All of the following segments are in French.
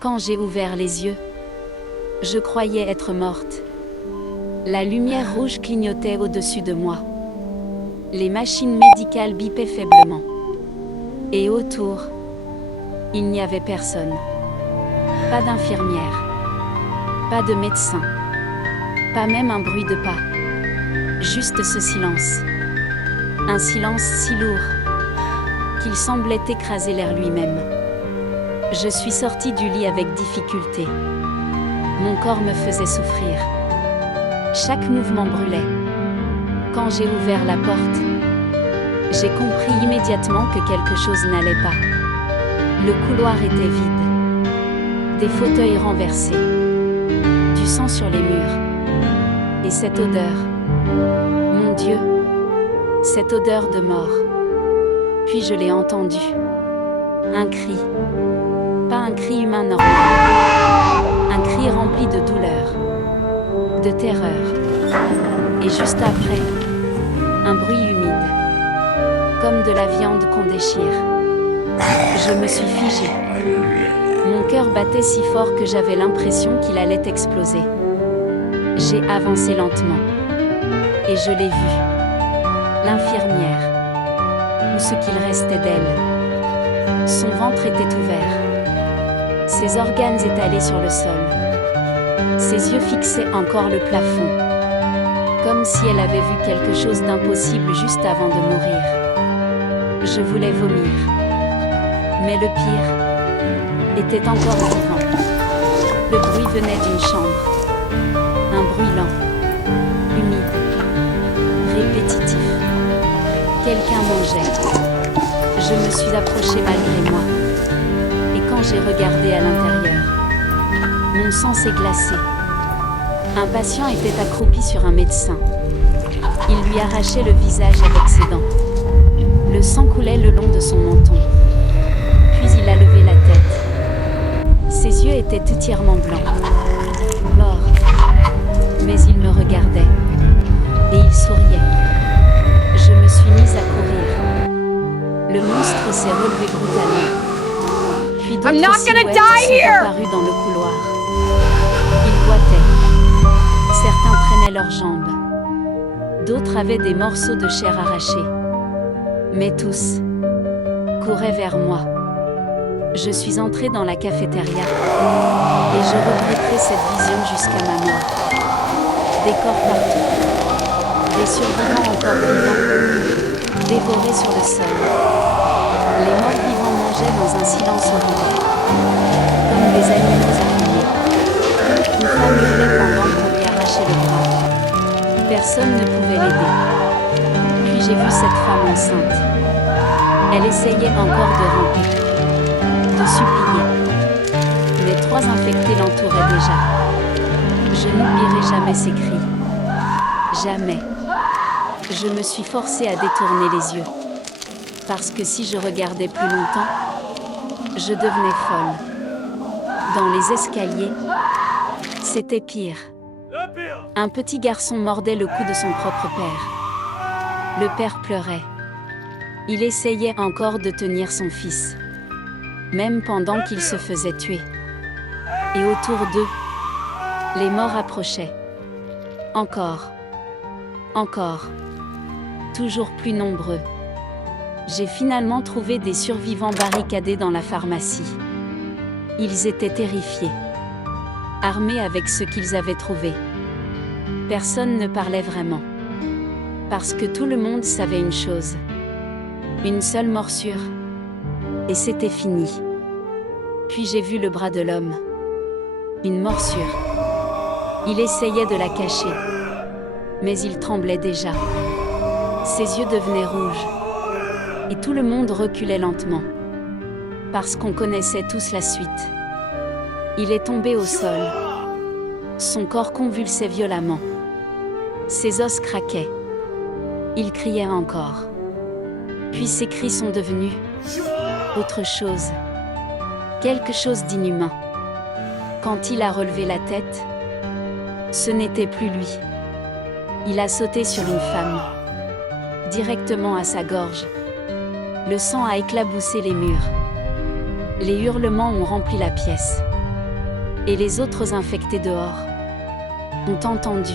Quand j'ai ouvert les yeux, je croyais être morte. La lumière rouge clignotait au-dessus de moi. Les machines médicales bipaient faiblement. Et autour, il n'y avait personne. Pas d'infirmière, pas de médecin, pas même un bruit de pas. Juste ce silence. Un silence si lourd qu'il semblait écraser l'air lui-même. Je suis sortie du lit avec difficulté. Mon corps me faisait souffrir. Chaque mouvement brûlait. Quand j'ai ouvert la porte, j'ai compris immédiatement que quelque chose n'allait pas. Le couloir était vide. Des fauteuils renversés. Du sang sur les murs. Et cette odeur. Mon Dieu! Cette odeur de mort. Puis je l'ai entendu. Un cri. Pas un cri humain normal. Un cri rempli de douleur. De terreur. Et juste après, un bruit humide. Comme de la viande qu'on déchire. Je me suis figée. Mon cœur battait si fort que j'avais l'impression qu'il allait exploser. J'ai avancé lentement. Et je l'ai vue. L'infirmière. Ou ce qu'il restait d'elle. Son ventre était ouvert. Ses organes étalés sur le sol. Ses yeux fixaient encore le plafond. Comme si elle avait vu quelque chose d'impossible juste avant de mourir. Je voulais vomir. Mais le pire était encore vivant. Le bruit venait d'une chambre. Un bruit lent, humide, répétitif. Quelqu'un mangeait. Je me suis approchée malgré moi. Et quand j'ai regardé à l'intérieur, mon sang s'est glacé. Un patient était accroupi sur un médecin. Il lui arrachait le visage avec ses dents. Le sang coulait le long de son menton. Puis il a levé la tête. Ses yeux étaient entièrement blancs. Mort. Mais il me regardait. Et il souriait. Je me suis mise à courir. Le monstre s'est relevé brutalement. Puis d'autres silhouettes sont apparues dans le couloir. Il boitait. Certains traînaient leurs jambes. D'autres avaient des morceaux de chair arrachés. Mais tous couraient vers moi. Je suis entrée dans la cafétéria. Et je regretterai cette vision jusqu'à ma mort. Des corps partout. Des survivants encore vivants. Dévorés sur le sol. Les morts vivants mangeaient dans un silence horrible. Comme des animaux affamés. Une femme hurlait pendant qu'on lui arrachait le bras. Personne ne pouvait l'aider. Puis j'ai vu cette femme enceinte. Elle essayait encore de ramper. De supplier. Mais 3 infectés l'entouraient déjà. Je n'oublierai jamais ces cris. Jamais. Je me suis forcée à détourner les yeux. Parce que si je regardais plus longtemps, je devenais folle. Dans les escaliers, c'était pire. Un petit garçon mordait le cou de son propre père. Le père pleurait. Il essayait encore de tenir son fils. Même pendant qu'il se faisait tuer. Et autour d'eux, les morts approchaient. Encore. Encore. Toujours plus nombreux. J'ai finalement trouvé des survivants barricadés dans la pharmacie. Ils étaient terrifiés. Armés avec ce qu'ils avaient trouvé. Personne ne parlait vraiment. Parce que tout le monde savait une chose. Une seule morsure. Et c'était fini. Puis j'ai vu le bras de l'homme. Une morsure. Il essayait de la cacher. Mais il tremblait déjà. Ses yeux devenaient rouges. Et tout le monde reculait lentement. Parce qu'on connaissait tous la suite. Il est tombé au sol. Son corps convulsait violemment. Ses os craquaient. Il criait encore. Puis ses cris sont devenus autre chose. Quelque chose d'inhumain. Quand il a relevé la tête, ce n'était plus lui. Il a sauté sur une femme. Directement à sa gorge. Le sang a éclaboussé les murs. Les hurlements ont rempli la pièce. Et les autres infectés dehors ont entendu.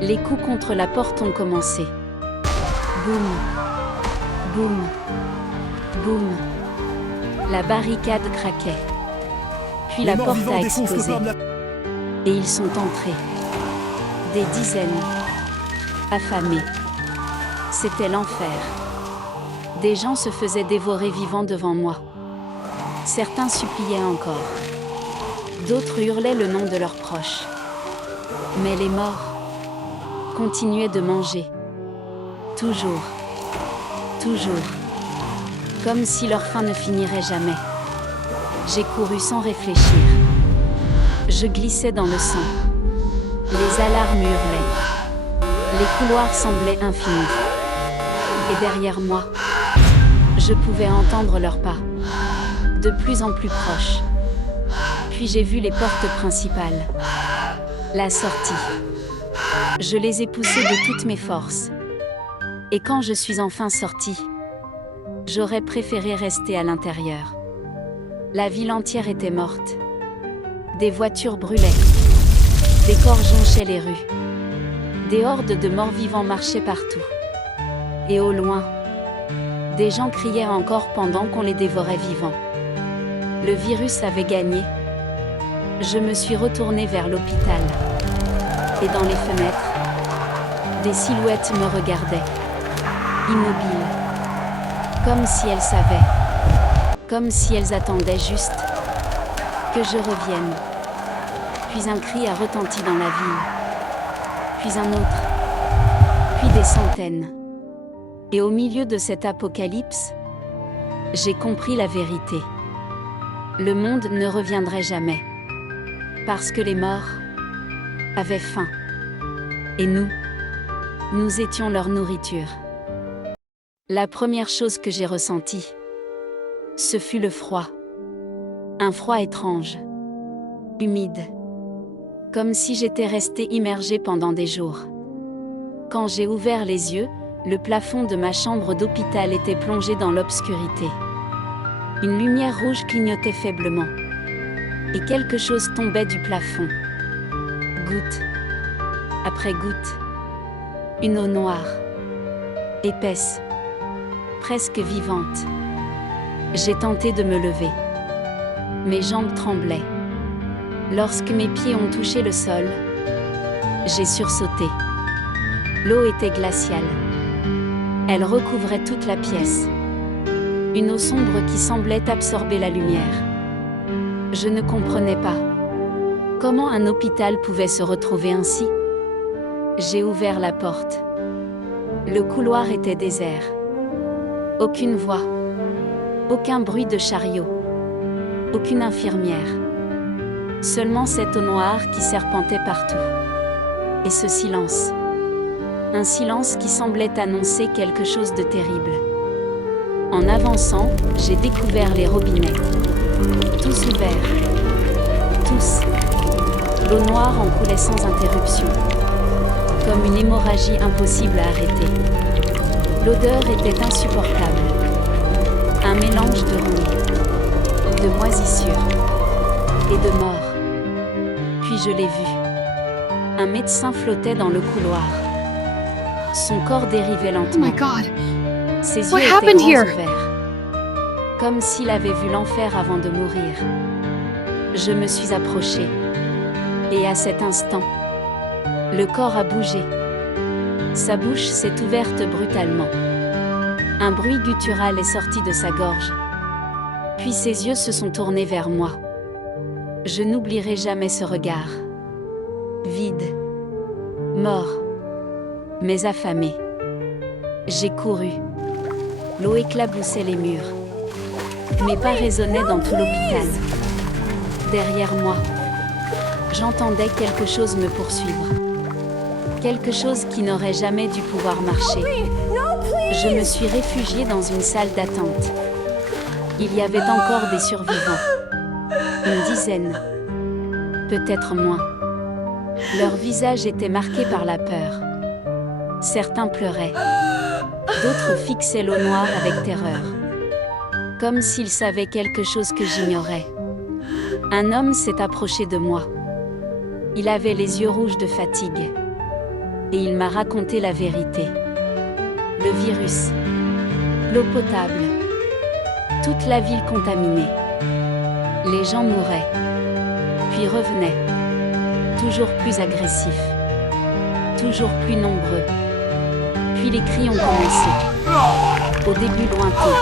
Les coups contre la porte ont commencé. Boum, boum, boum. La barricade craquait. Puis la porte a explosé. Et ils sont entrés. Des dizaines. Affamés. C'était l'enfer. Des gens se faisaient dévorer vivants devant moi. Certains suppliaient encore. D'autres hurlaient le nom de leurs proches. Mais les morts continuaient de manger. Toujours. Toujours. Comme si leur faim ne finirait jamais. J'ai couru sans réfléchir. Je glissais dans le sang. Les alarmes hurlaient. Les couloirs semblaient infinis. Et derrière moi, je pouvais entendre leurs pas, de plus en plus proches. Puis j'ai vu les portes principales. La sortie. Je les ai poussées de toutes mes forces. Et quand je suis enfin sortie, j'aurais préféré rester à l'intérieur. La ville entière était morte. Des voitures brûlaient. Des corps jonchaient les rues. Des hordes de morts-vivants marchaient partout. Et au loin, des gens criaient encore pendant qu'on les dévorait vivants. Le virus avait gagné. Je me suis retournée vers l'hôpital. Et dans les fenêtres, des silhouettes me regardaient, immobiles. Comme si elles savaient. Comme si elles attendaient juste que je revienne. Puis un cri a retenti dans la ville. Puis un autre. Puis des centaines. Et au milieu de cet apocalypse, j'ai compris la vérité. Le monde ne reviendrait jamais. Parce que les morts avaient faim. Et nous étions leur nourriture. La première chose que j'ai ressentie, ce fut le froid. Un froid étrange, humide. Comme si j'étais restée immergée pendant des jours. Quand j'ai ouvert les yeux, le plafond de ma chambre d'hôpital était plongé dans l'obscurité. Une lumière rouge clignotait faiblement. Et quelque chose tombait du plafond. Goutte après goutte. Une eau noire. Épaisse. Presque vivante. J'ai tenté de me lever. Mes jambes tremblaient. Lorsque mes pieds ont touché le sol, j'ai sursauté. L'eau était glaciale. Elle recouvrait toute la pièce. Une eau sombre qui semblait absorber la lumière. Je ne comprenais pas. Comment un hôpital pouvait se retrouver ainsi? J'ai ouvert la porte. Le couloir était désert. Aucune voix. Aucun bruit de chariot. Aucune infirmière. Seulement cette eau noire qui serpentait partout. Et ce silence. Un silence qui semblait annoncer quelque chose de terrible. En avançant, j'ai découvert les robinets. Tous ouverts. Tous. L'eau noire en coulait sans interruption. Comme une hémorragie impossible à arrêter. L'odeur était insupportable. Un mélange de rouille, de moisissure et de mort. Puis je l'ai vu. Un médecin flottait dans le couloir. Son corps dérivait lentement. Oh my God. Ses What yeux happened étaient grands here? ouverts. Comme s'il avait vu l'enfer avant de mourir. Je me suis approchée. Et à cet instant, le corps a bougé. Sa bouche s'est ouverte brutalement. Un bruit guttural est sorti de sa gorge. Puis ses yeux se sont tournés vers moi. Je n'oublierai jamais ce regard. Vide. Mort. Mais affamé. J'ai couru. L'eau éclaboussait les murs. Mes pas résonnaient dans tout l'hôpital. Derrière moi, j'entendais quelque chose me poursuivre. Quelque chose qui n'aurait jamais dû pouvoir marcher. Je me suis réfugiée dans une salle d'attente. Il y avait encore des survivants. Une dizaine. Peut-être moins. Leurs visages étaient marqués par la peur. Certains pleuraient. D'autres fixaient l'eau noire avec terreur. Comme s'ils savaient quelque chose que j'ignorais. Un homme s'est approché de moi. Il avait les yeux rouges de fatigue. Et il m'a raconté la vérité. Le virus. L'eau potable. Toute la ville contaminée. Les gens mouraient. Puis revenaient. Toujours plus agressifs. Toujours plus nombreux. Puis les cris ont commencé. Au début lointain.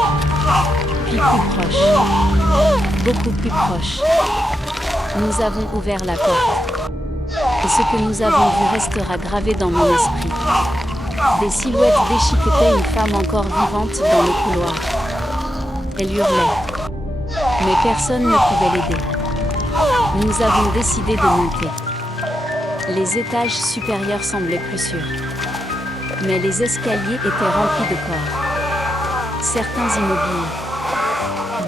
Puis plus proche. Beaucoup plus proche. Nous avons ouvert la porte. Et ce que nous avons vu restera gravé dans mon esprit. Des silhouettes déchiquetaient une femme encore vivante dans le couloir. Elle hurlait. Mais personne ne pouvait l'aider. Nous avons décidé de monter. Les étages supérieurs semblaient plus sûrs. Mais les escaliers étaient remplis de corps. Certains immobiles.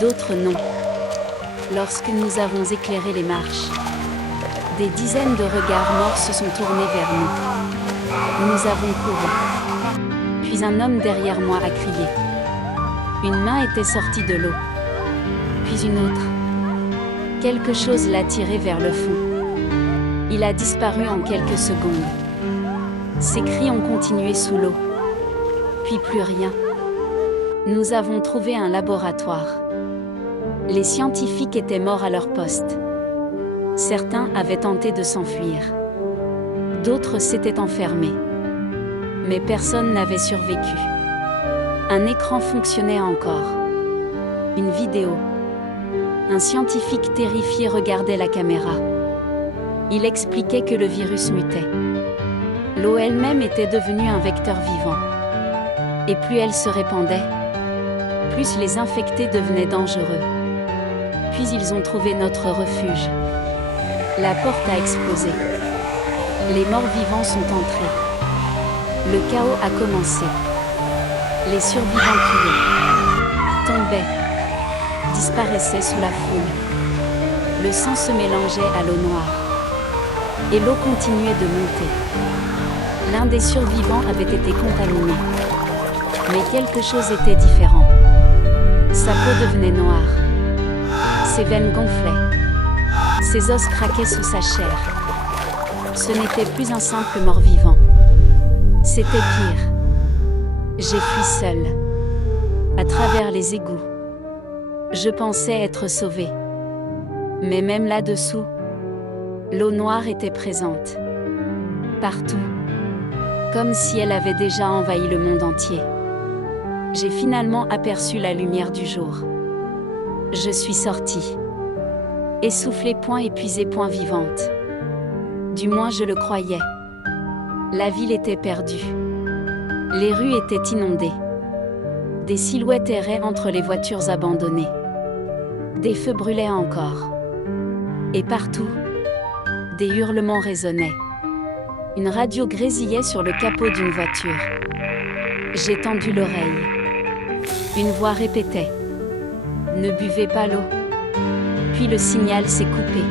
D'autres non. Lorsque nous avons éclairé les marches, des dizaines de regards morts se sont tournés vers nous. Nous avons couru. Puis un homme derrière moi a crié. Une main était sortie de l'eau. Puis une autre. Quelque chose l'a tiré vers le fond. Il a disparu en quelques secondes. Ses cris ont continué sous l'eau. Puis plus rien. Nous avons trouvé un laboratoire. Les scientifiques étaient morts à leur poste. Certains avaient tenté de s'enfuir. D'autres s'étaient enfermés. Mais personne n'avait survécu. Un écran fonctionnait encore. Une vidéo. Un scientifique terrifié regardait la caméra. Il expliquait que le virus mutait. L'eau elle-même était devenue un vecteur vivant. Et plus elle se répandait, plus les infectés devenaient dangereux. Puis ils ont trouvé notre refuge. La porte a explosé. Les morts-vivants sont entrés. Le chaos a commencé. Les survivants criaient, tombaient, disparaissaient sous la foule. Le sang se mélangeait à l'eau noire. Et l'eau continuait de monter. L'un des survivants avait été contaminé. Mais quelque chose était différent. Sa peau devenait noire. Ses veines gonflaient. Ses os craquaient sous sa chair. Ce n'était plus un simple mort-vivant. C'était pire. J'ai fui seule. À travers les égouts. Je pensais être sauvée. Mais même là-dessous, l'eau noire était présente. Partout. Comme si elle avait déjà envahi le monde entier. J'ai finalement aperçu la lumière du jour. Je suis sortie. Essoufflée, point épuisée, point vivante. Du moins je le croyais. La ville était perdue. Les rues étaient inondées. Des silhouettes erraient entre les voitures abandonnées. Des feux brûlaient encore. Et partout, des hurlements résonnaient. Une radio grésillait sur le capot d'une voiture. J'ai tendu l'oreille. Une voix répétait. Ne buvez pas l'eau. Puis le signal s'est coupé.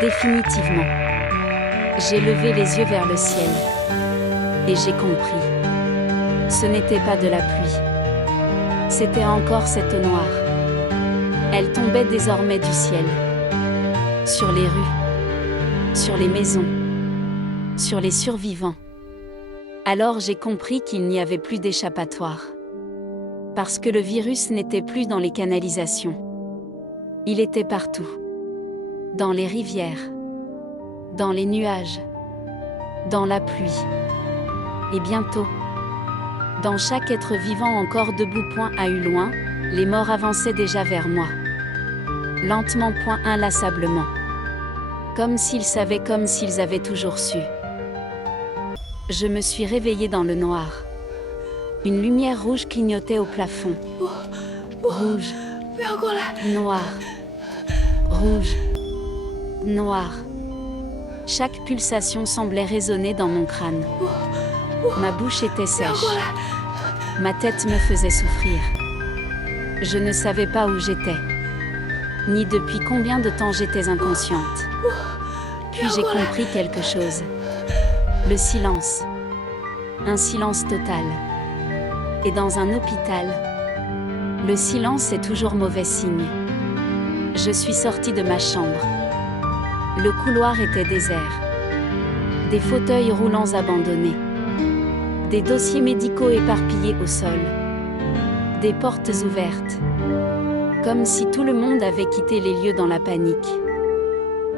Définitivement. J'ai levé les yeux vers le ciel. Et j'ai compris. Ce n'était pas de la pluie. C'était encore cette eau noire. Elle tombait désormais du ciel. Sur les rues. Sur les maisons. Sur les survivants. Alors j'ai compris qu'il n'y avait plus d'échappatoire. Parce que le virus n'était plus dans les canalisations. Il était partout. Dans les rivières. Dans les nuages. Dans la pluie. Et bientôt, dans chaque être vivant encore debout, point à eu loin, les morts avançaient déjà vers moi. Lentement, point inlassablement. Comme s'ils savaient, comme s'ils avaient toujours su. Je me suis réveillée dans le noir. Une lumière rouge clignotait au plafond. Rouge. Noir. Rouge. Noir. Chaque pulsation semblait résonner dans mon crâne. Ma bouche était sèche. Ma tête me faisait souffrir. Je ne savais pas où j'étais, ni depuis combien de temps j'étais inconsciente. Puis j'ai compris quelque chose. Le silence. Un silence total. Et dans un hôpital, le silence est toujours mauvais signe. Je suis sortie de ma chambre. Le couloir était désert. Des fauteuils roulants abandonnés. Des dossiers médicaux éparpillés au sol. Des portes ouvertes. Comme si tout le monde avait quitté les lieux dans la panique.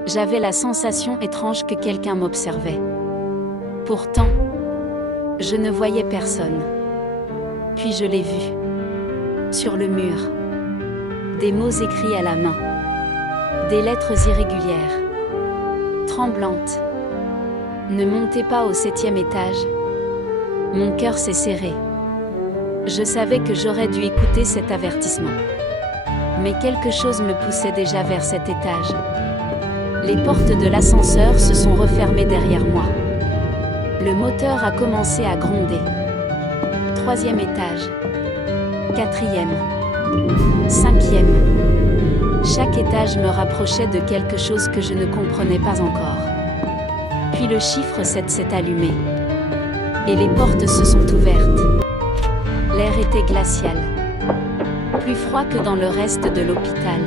J'avais la sensation étrange que quelqu'un m'observait. Pourtant, je ne voyais personne. Puis je l'ai vu. Sur le mur. Des mots écrits à la main. Des lettres irrégulières. Tremblantes. Ne montez pas au 7e étage. Mon cœur s'est serré. Je savais que j'aurais dû écouter cet avertissement. Mais quelque chose me poussait déjà vers cet étage. Les portes de l'ascenseur se sont refermées derrière moi. Le moteur a commencé à gronder. 3e étage. 4e. 5e. Chaque étage me rapprochait de quelque chose que je ne comprenais pas encore. Puis le chiffre 7 s'est allumé. Et les portes se sont ouvertes. L'air était glacial. Plus froid que dans le reste de l'hôpital.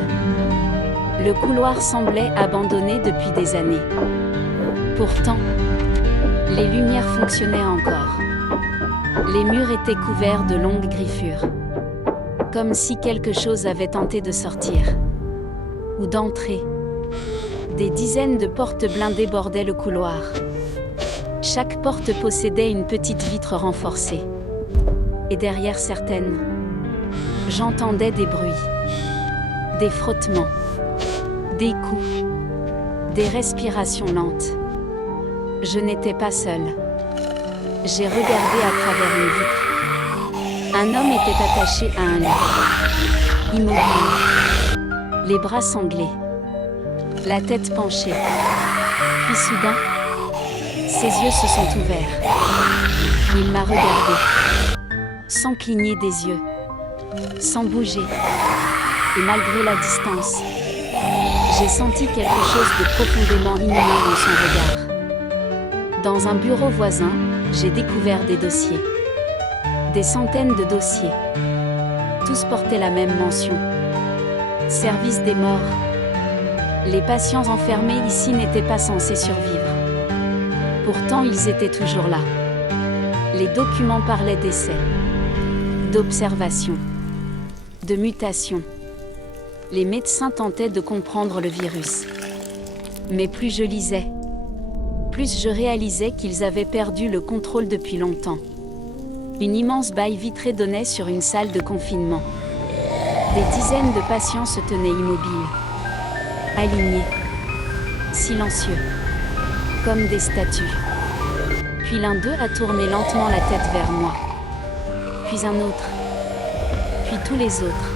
Le couloir semblait abandonné depuis des années. Pourtant, les lumières fonctionnaient encore. Les murs étaient couverts de longues griffures. Comme si quelque chose avait tenté de sortir. Ou d'entrer. Des dizaines de portes blindées bordaient le couloir. Chaque porte possédait une petite vitre renforcée. Et derrière certaines, j'entendais des bruits. Des frottements. Des coups. Des respirations lentes. Je n'étais pas seule. J'ai regardé à travers une vitre. Un homme était attaché à un lit. Immobile. Les bras sanglés. La tête penchée. Puis soudain, ses yeux se sont ouverts. Il m'a regardé. Sans cligner des yeux. Sans bouger. Et malgré la distance, j'ai senti quelque chose de profondément inhumain dans son regard. Dans un bureau voisin, j'ai découvert des dossiers. Des centaines de dossiers. Tous portaient la même mention. Service des morts. Les patients enfermés ici n'étaient pas censés survivre. Pourtant, ils étaient toujours là. Les documents parlaient d'essais, d'observations, de mutations. Les médecins tentaient de comprendre le virus. Mais plus je lisais, plus je réalisais qu'ils avaient perdu le contrôle depuis longtemps. Une immense baille vitrée donnait sur une salle de confinement. Des dizaines de patients se tenaient immobiles, alignés, silencieux, comme des statues. Puis l'un d'eux a tourné lentement la tête vers moi. Puis un autre. Puis tous les autres.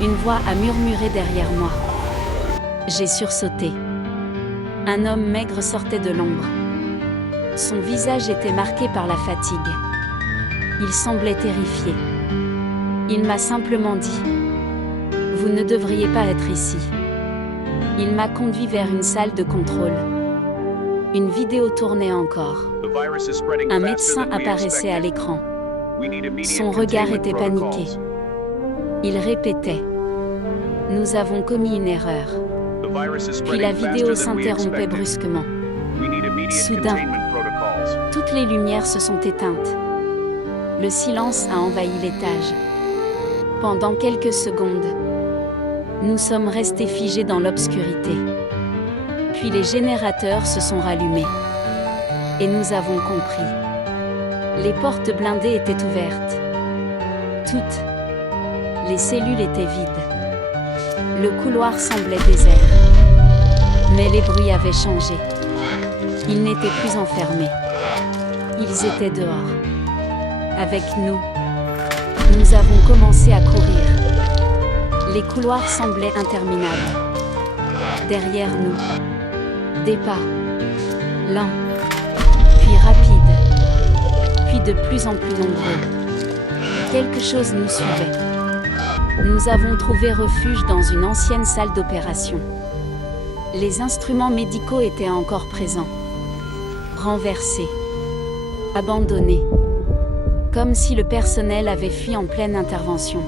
Une voix a murmuré derrière moi. J'ai sursauté. Un homme maigre sortait de l'ombre. Son visage était marqué par la fatigue. Il semblait terrifié. Il m'a simplement dit « Vous ne devriez pas être ici ». Il m'a conduit vers une salle de contrôle. Une vidéo tournait encore. Un médecin apparaissait à l'écran. Son regard était paniqué. Il répétait « Nous avons commis une erreur ». Puis la vidéo s'interrompait brusquement. Soudain, toutes les lumières se sont éteintes. Le silence a envahi l'étage. Pendant quelques secondes, nous sommes restés figés dans l'obscurité. Puis les générateurs se sont rallumés. Et nous avons compris. Les portes blindées étaient ouvertes. Toutes. Les cellules étaient vides. Le couloir semblait désert. Mais les bruits avaient changé. Ils n'étaient plus enfermés. Ils étaient dehors. Avec nous. Nous avons commencé à courir. Les couloirs semblaient interminables. Derrière nous, des pas, lents, puis rapides, puis de plus en plus nombreux. Quelque chose nous suivait. Nous avons trouvé refuge dans une ancienne salle d'opération. Les instruments médicaux étaient encore présents. Renversés. Abandonnés. Comme si le personnel avait fui en pleine intervention.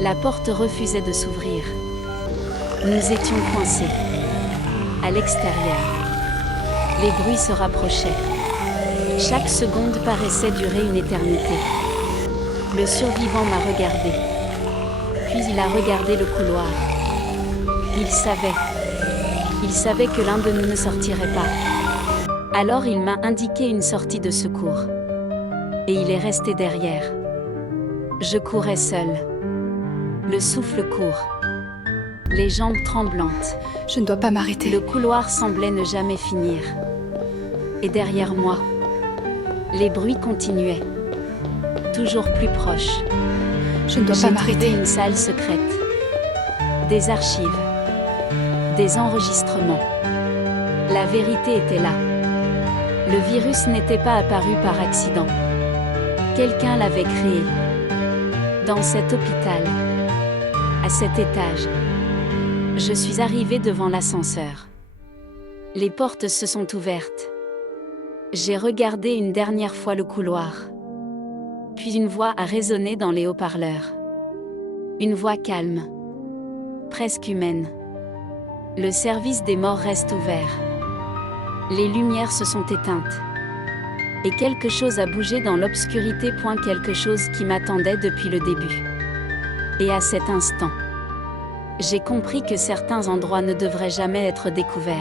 La porte refusait de s'ouvrir. Nous étions coincés. À l'extérieur. Les bruits se rapprochaient. Chaque seconde paraissait durer une éternité. Le survivant m'a regardé. Puis il a regardé le couloir. Il savait que l'un de nous ne sortirait pas. Alors il m'a indiqué une sortie de secours. Et il est resté derrière. Je courais seul. Le souffle court. Les jambes tremblantes. Je ne dois pas m'arrêter. Le couloir semblait ne jamais finir. Et derrière moi, les bruits continuaient. Toujours plus proches. Je ne dois pas m'arrêter. J'ai trouvé une salle secrète. Des archives. Des enregistrements. La vérité était là. Le virus n'était pas apparu par accident. Quelqu'un l'avait créé. Dans cet hôpital. À cet étage. Je suis arrivée devant l'ascenseur. Les portes se sont ouvertes. J'ai regardé une dernière fois le couloir. Puis une voix a résonné dans les haut-parleurs. Une voix calme. Presque humaine. Le service des morts reste ouvert. Les lumières se sont éteintes. Et quelque chose a bougé dans l'obscurité. Quelque chose qui m'attendait depuis le début. Et à cet instant, j'ai compris que certains endroits ne devraient jamais être découverts.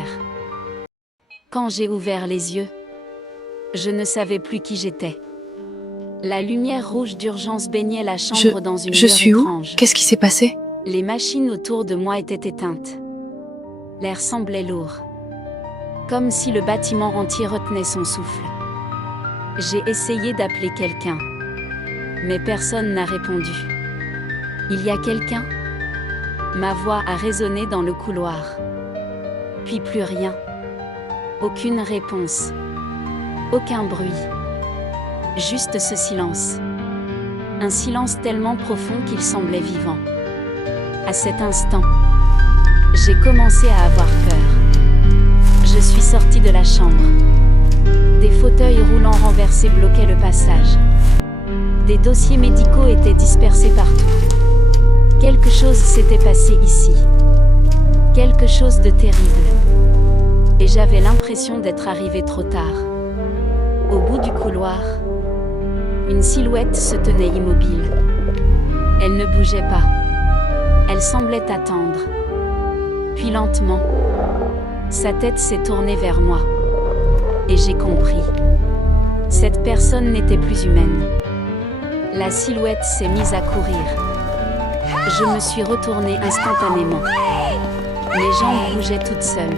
Quand j'ai ouvert les yeux, je ne savais plus qui j'étais. La lumière rouge d'urgence baignait la chambre dans une lueur étrange. Qu'est-ce qui s'est passé? Les machines autour de moi étaient éteintes. L'air semblait lourd. Comme si le bâtiment entier retenait son souffle. J'ai essayé d'appeler quelqu'un. Mais personne n'a répondu. Il y a quelqu'un? Ma voix a résonné dans le couloir. Puis plus rien. Aucune réponse. Aucun bruit. Juste ce silence. Un silence tellement profond qu'il semblait vivant. À cet instant, j'ai commencé à avoir peur. Je suis sortie de la chambre. Des fauteuils roulants renversés bloquaient le passage. Des dossiers médicaux étaient dispersés partout. Quelque chose s'était passé ici. Quelque chose de terrible. Et j'avais l'impression d'être arrivée trop tard. Au bout du couloir, une silhouette se tenait immobile. Elle ne bougeait pas. Elle semblait attendre. Puis lentement, sa tête s'est tournée vers moi. Et j'ai compris. Cette personne n'était plus humaine. La silhouette s'est mise à courir. Je me suis retournée instantanément. Mes jambes bougeaient toutes seules.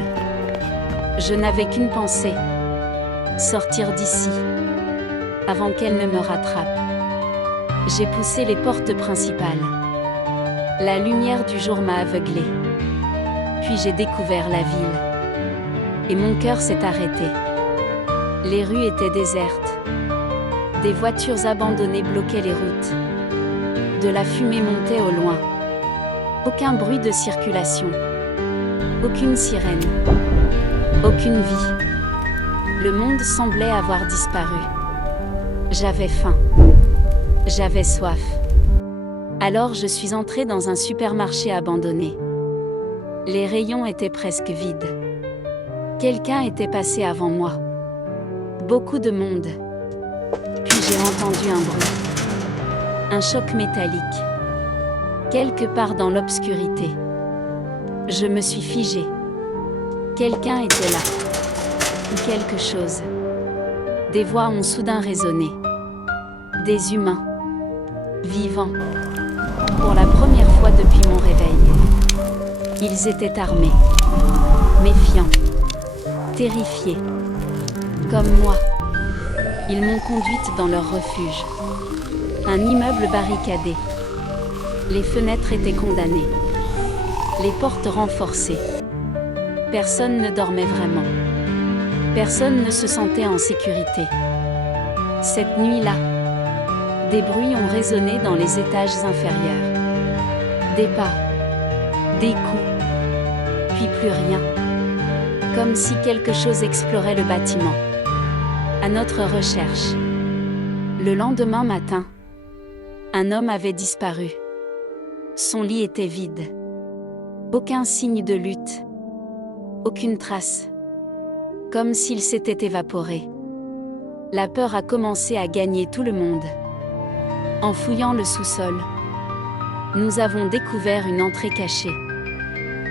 Je n'avais qu'une pensée. Sortir d'ici. Avant qu'elle ne me rattrape. J'ai poussé les portes principales. La lumière du jour m'a aveuglée. Puis j'ai découvert la ville. Et mon cœur s'est arrêté. Les rues étaient désertes. Des voitures abandonnées bloquaient les routes. De la fumée montait au loin. Aucun bruit de circulation. Aucune sirène. Aucune vie. Le monde semblait avoir disparu. J'avais faim. J'avais soif. Alors je suis entrée dans un supermarché abandonné. Les rayons étaient presque vides. Quelqu'un était passé avant moi. Beaucoup de monde. Puis j'ai entendu un bruit. Un choc métallique. Quelque part dans l'obscurité. Je me suis figée. Quelqu'un était là. Ou quelque chose. Des voix ont soudain résonné. Des humains. Vivants. Pour la première fois depuis mon réveil. Ils étaient armés. Méfiants. Terrifiés. Comme moi. Ils m'ont conduite dans leur refuge. Un immeuble barricadé. Les fenêtres étaient condamnées. Les portes renforcées. Personne ne dormait vraiment. Personne ne se sentait en sécurité. Cette nuit-là, des bruits ont résonné dans les étages inférieurs. Des pas. Des coups. Puis plus rien. Comme si quelque chose explorait le bâtiment. À notre recherche. Le lendemain matin, un homme avait disparu. Son lit était vide. Aucun signe de lutte. Aucune trace. Comme s'il s'était évaporé. La peur a commencé à gagner tout le monde. En fouillant le sous-sol, nous avons découvert une entrée cachée.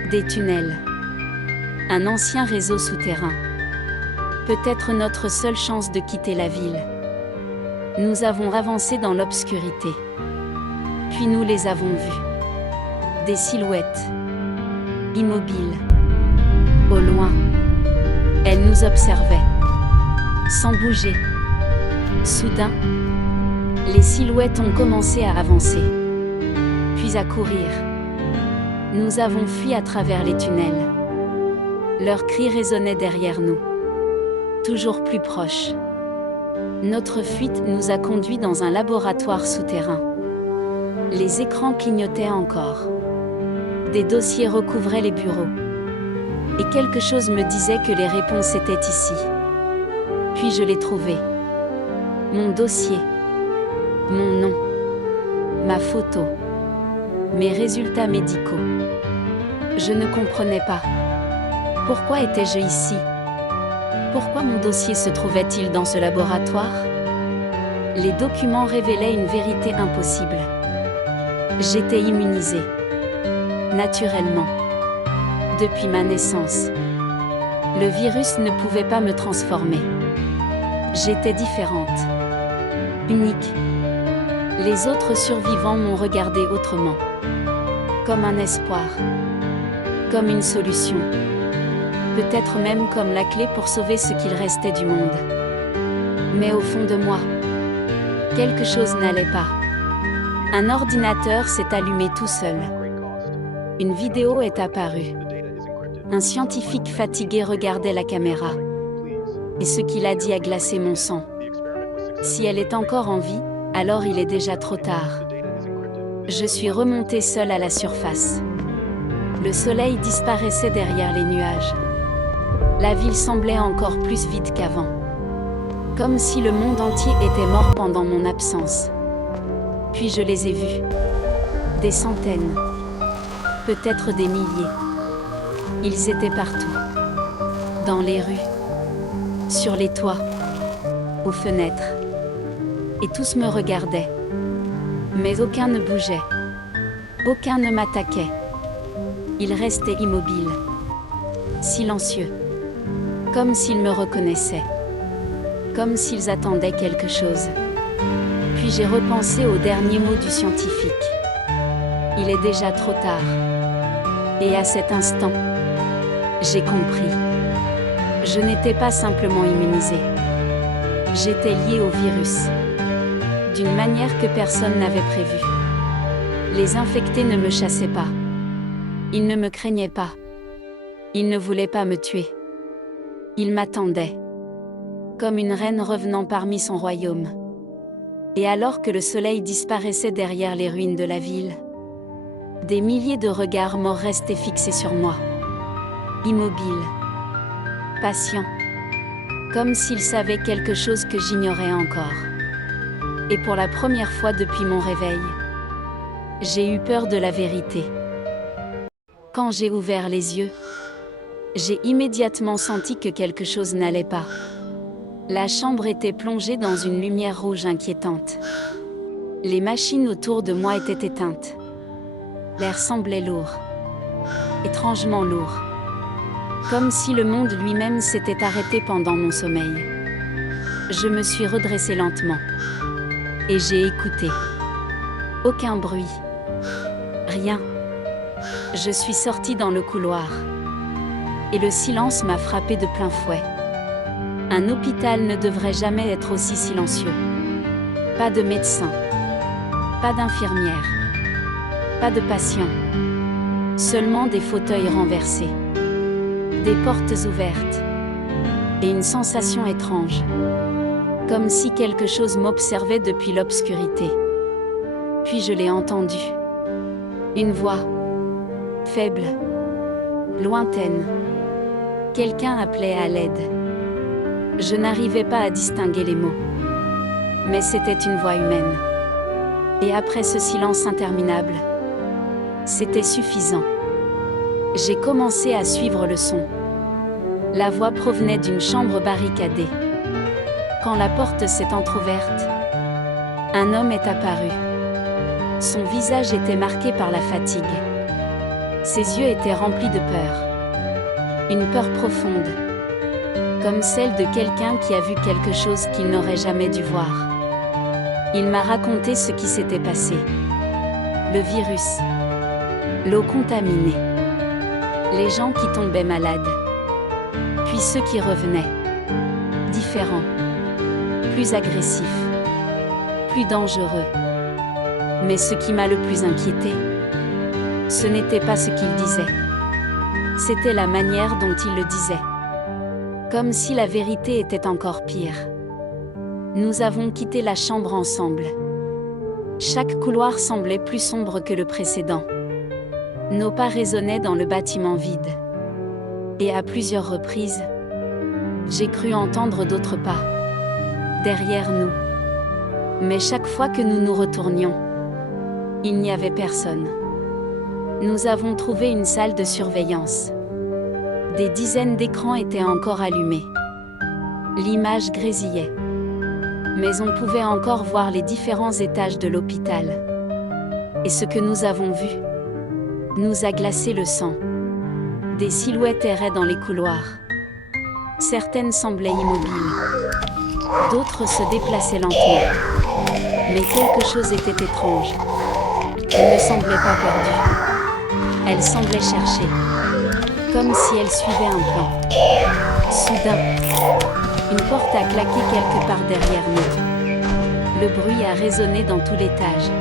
Des tunnels. Un ancien réseau souterrain. Peut-être notre seule chance de quitter la ville. Nous avons avancé dans l'obscurité. Puis nous les avons vus. Des silhouettes. Immobiles. Au loin. Elles nous observaient. Sans bouger. Soudain, les silhouettes ont commencé à avancer. Puis à courir. Nous avons fui à travers les tunnels. Leurs cris résonnaient derrière nous. Toujours plus proches. Notre fuite nous a conduits dans un laboratoire souterrain. Les écrans clignotaient encore. Des dossiers recouvraient les bureaux. Et quelque chose me disait que les réponses étaient ici. Puis je l'ai trouvé. Mon dossier. Mon nom. Ma photo. Mes résultats médicaux. Je ne comprenais pas. Pourquoi étais-je ici? Pourquoi mon dossier se trouvait-il dans ce laboratoire? Les documents révélaient une vérité impossible. J'étais immunisée. Naturellement. Depuis ma naissance. Le virus ne pouvait pas me transformer. J'étais différente. Unique. Les autres survivants m'ont regardé autrement. Comme un espoir. Comme une solution. Peut-être même comme la clé pour sauver ce qu'il restait du monde. Mais au fond de moi, quelque chose n'allait pas. Un ordinateur s'est allumé tout seul. Une vidéo est apparue. Un scientifique fatigué regardait la caméra. Et ce qu'il a dit a glacé mon sang. Si elle est encore en vie, alors il est déjà trop tard. Je suis remontée seule à la surface. Le soleil disparaissait derrière les nuages. La ville semblait encore plus vide qu'avant. Comme si le monde entier était mort pendant mon absence. Puis je les ai vus. Des centaines. Peut-être des milliers. Ils étaient partout. Dans les rues. Sur les toits. Aux fenêtres. Et tous me regardaient. Mais aucun ne bougeait. Aucun ne m'attaquait. Ils restaient immobiles. Silencieux. Comme s'ils me reconnaissaient. Comme s'ils attendaient quelque chose. Puis j'ai repensé aux derniers mots du scientifique. Il est déjà trop tard. Et à cet instant, j'ai compris. Je n'étais pas simplement immunisée. J'étais liée au virus. D'une manière que personne n'avait prévue. Les infectés ne me chassaient pas. Ils ne me craignaient pas. Ils ne voulaient pas me tuer. Ils m'attendaient. Comme une reine revenant parmi son royaume. Et alors que le soleil disparaissait derrière les ruines de la ville, des milliers de regards morts restaient fixés sur moi. Immobiles. Patients. Comme s'ils savaient quelque chose que j'ignorais encore. Et pour la première fois depuis mon réveil, j'ai eu peur de la vérité. Quand j'ai ouvert les yeux, j'ai immédiatement senti que quelque chose n'allait pas. La chambre était plongée dans une lumière rouge inquiétante. Les machines autour de moi étaient éteintes. L'air semblait lourd. Étrangement lourd. Comme si le monde lui-même s'était arrêté pendant mon sommeil. Je me suis redressée lentement. Et j'ai écouté. Aucun bruit. Rien. Je suis sortie dans le couloir. Et le silence m'a frappé de plein fouet. Un hôpital ne devrait jamais être aussi silencieux. Pas de médecin. Pas d'infirmière. Pas de patient. Seulement des fauteuils renversés. Des portes ouvertes. Et une sensation étrange. Comme si quelque chose m'observait depuis l'obscurité. Puis je l'ai entendu. Une voix. Faible. Lointaine. Quelqu'un appelait à l'aide. Je n'arrivais pas à distinguer les mots. Mais c'était une voix humaine. Et après ce silence interminable, c'était suffisant. J'ai commencé à suivre le son. La voix provenait d'une chambre barricadée. Quand la porte s'est entr'ouverte, un homme est apparu. Son visage était marqué par la fatigue. Ses yeux étaient remplis de peur. Une peur profonde, comme celle de quelqu'un qui a vu quelque chose qu'il n'aurait jamais dû voir. Il m'a raconté ce qui s'était passé. Le virus, l'eau contaminée, les gens qui tombaient malades, puis ceux qui revenaient, différents, plus agressifs, plus dangereux. Mais ce qui m'a le plus inquiété, ce n'était pas ce qu'il disait. C'était la manière dont il le disait. Comme si la vérité était encore pire. Nous avons quitté la chambre ensemble. Chaque couloir semblait plus sombre que le précédent. Nos pas résonnaient dans le bâtiment vide. Et à plusieurs reprises, j'ai cru entendre d'autres pas, derrière nous. Mais chaque fois que nous nous retournions, il n'y avait personne. Nous avons trouvé une salle de surveillance. Des dizaines d'écrans étaient encore allumés. L'image grésillait. Mais on pouvait encore voir les différents étages de l'hôpital. Et ce que nous avons vu nous a glacé le sang. Des silhouettes erraient dans les couloirs. Certaines semblaient immobiles. D'autres se déplaçaient lentement. Mais quelque chose était étrange. Elle ne semblait pas perdue. Elle semblait chercher. Comme si elle suivait un plan. Soudain, une porte a claqué quelque part derrière nous. Le bruit a résonné dans tout l'étage.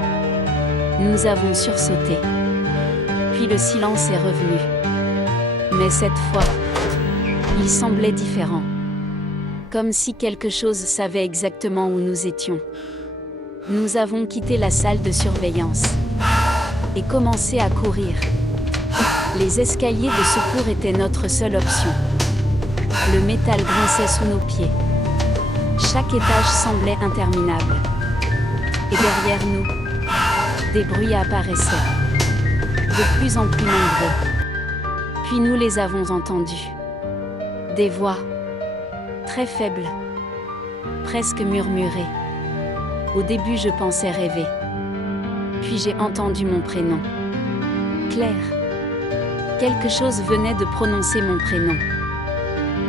Nous avons sursauté. Puis le silence est revenu. Mais cette fois, il semblait différent. Comme si quelque chose savait exactement où nous étions. Nous avons quitté la salle de surveillance et commencé à courir. Les escaliers de secours étaient notre seule option. Le métal grinçait sous nos pieds. Chaque étage semblait interminable. Et derrière nous, des bruits apparaissaient, de plus en plus nombreux. Puis nous les avons entendus. Des voix, très faibles, presque murmurées. Au début, je pensais rêver. Puis j'ai entendu mon prénom. Claire. Quelque chose venait de prononcer mon prénom.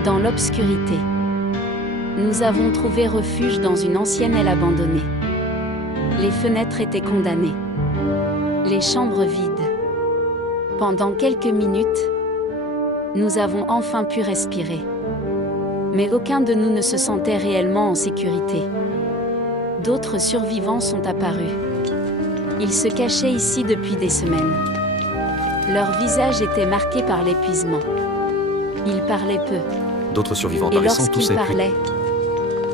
Dans l'obscurité, nous avons trouvé refuge dans une ancienne aile abandonnée. Les fenêtres étaient condamnées. Les chambres vides. Pendant quelques minutes, nous avons enfin pu respirer. Mais aucun de nous ne se sentait réellement en sécurité. D'autres survivants sont apparus. Ils se cachaient ici depuis des semaines. Leur visage était marqué par l'épuisement. Ils parlaient peu. D'autres survivants Et paraissant tous lorsqu'ils parlaient,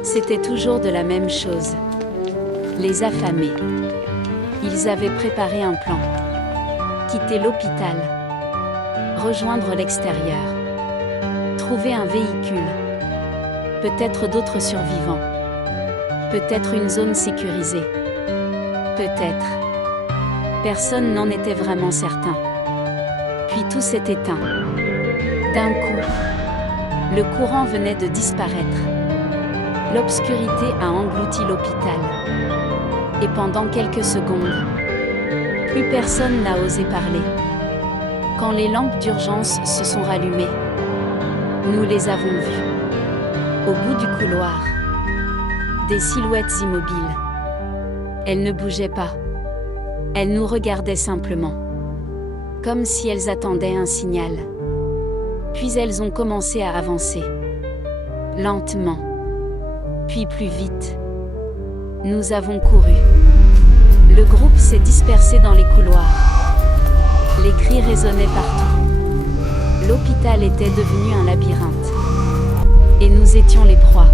c'était toujours de la même chose. Les affamés. Ils avaient préparé un plan. Quitter l'hôpital. Rejoindre l'extérieur. Trouver un véhicule. Peut-être d'autres survivants. Peut-être une zone sécurisée. Peut-être. Personne n'en était vraiment certain. Puis tout s'est éteint. D'un coup, le courant venait de disparaître. L'obscurité a englouti l'hôpital. Et pendant quelques secondes, plus personne n'a osé parler. Quand les lampes d'urgence se sont rallumées, nous les avons vues. Au bout du couloir, des silhouettes immobiles. Elles ne bougeaient pas. Elles nous regardaient simplement. Comme si elles attendaient un signal. Puis elles ont commencé à avancer. Lentement. Puis plus vite. Nous avons couru. Le groupe s'est dispersé dans les couloirs. Les cris résonnaient partout. L'hôpital était devenu un labyrinthe. Et nous étions les proies.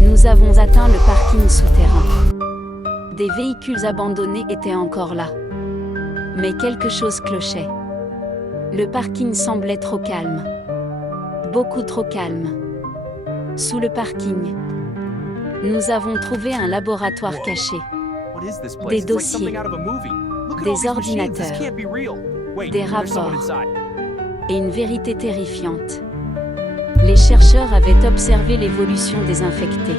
Nous avons atteint le parking souterrain. Des véhicules abandonnés étaient encore là. Mais quelque chose clochait. Le parking semblait trop calme. Beaucoup trop calme. Sous le parking, nous avons trouvé un laboratoire caché. Des dossiers, des ordinateurs, des rapports. et une vérité terrifiante. Les chercheurs avaient observé l'évolution des infectés.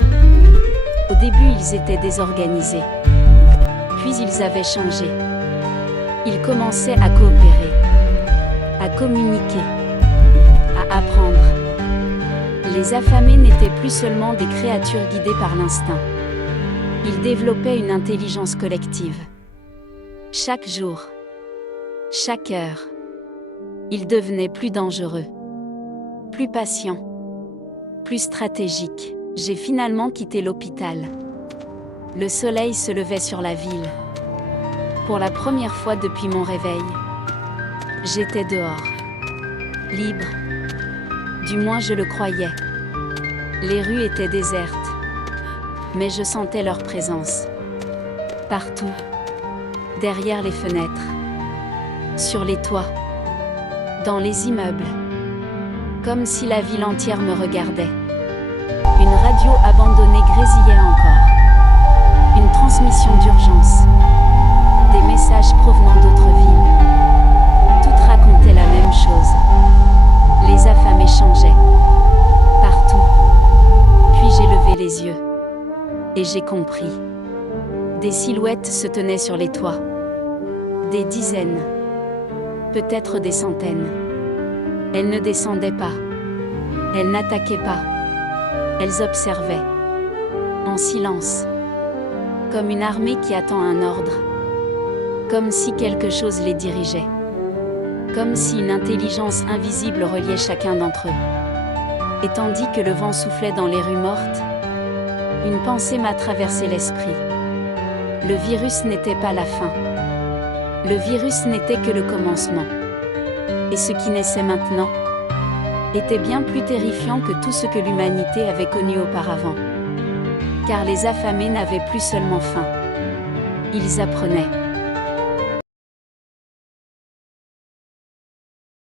Au début, ils étaient désorganisés. Puis ils avaient changé. Ils commençaient à coopérer, à communiquer, à apprendre. Les affamés n'étaient plus seulement des créatures guidées par l'instinct. Ils développaient une intelligence collective. Chaque jour, chaque heure, ils devenaient plus dangereux, plus patients, plus stratégiques. J'ai finalement quitté l'hôpital. Le soleil se levait sur la ville. Pour la première fois depuis mon réveil, j'étais dehors, libre. Du moins je le croyais. Les rues étaient désertes, mais je sentais leur présence. Partout, derrière les fenêtres, sur les toits, dans les immeubles, comme si la ville entière me regardait. Une radio abandonnée grésillait encore. Une transmission d'urgence. Des messages provenant d'autres villes. Toutes racontaient la même chose. Les affamés changeaient. Partout. Puis j'ai levé les yeux. Et j'ai compris. Des silhouettes se tenaient sur les toits. Des dizaines. Peut-être des centaines. Elles ne descendaient pas. Elles n'attaquaient pas. Elles observaient. En silence. Comme une armée qui attend un ordre. Comme si quelque chose les dirigeait. Comme si une intelligence invisible reliait chacun d'entre eux. Et tandis que le vent soufflait dans les rues mortes, une pensée m'a traversé l'esprit. Le virus n'était pas la fin. Le virus n'était que le commencement. Et ce qui naissait maintenant était bien plus terrifiant que tout ce que l'humanité avait connu auparavant. Car les affamés n'avaient plus seulement faim. Ils apprenaient.